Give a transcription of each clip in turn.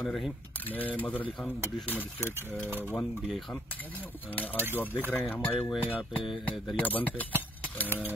बिस्मिल्लाहिर्रहमानिर्रहीम। मैं Mazhar Ali Khan, judicial magistrate 1 DI Khan. आज जो आप देख रहे हैं, हम आए हुए हैं यहाँ पे दरिया बंद पे।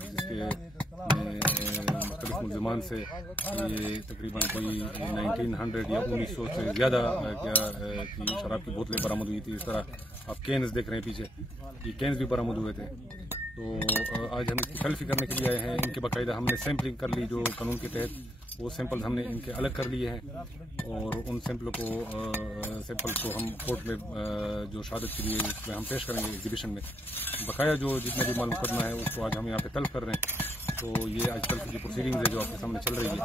जिसके मुख्तलिफ मुलज़िमान से ये तकरीबन कोई 1900 या 1900 से ज़्यादा की शराब की बोतलें बरामद हुई थी। इस तरह आप कैन्स देख रहे हैं पीछे, ये कैन्स भी बरामद हुए थे। तो आज हम इसकी तल्फी करने के लिए आए हैं। इनके बाकायदा हमने सैम्पलिंग कर ली, जो कानून के तहत वो सैंपल हमने इनके अलग कर लिए हैं और उन सैंपल्स को हम कोर्ट में जो शहादत के लिए उसमें हम पेश करेंगे एग्जीबिशन में। बकाया जो जितने भी माल मुकदमा है उसको आज हम यहाँ पे तलब कर रहे हैं। तो ये आज तल्फी की प्रोसीडिंग्स है जो आपके सामने चल रही है।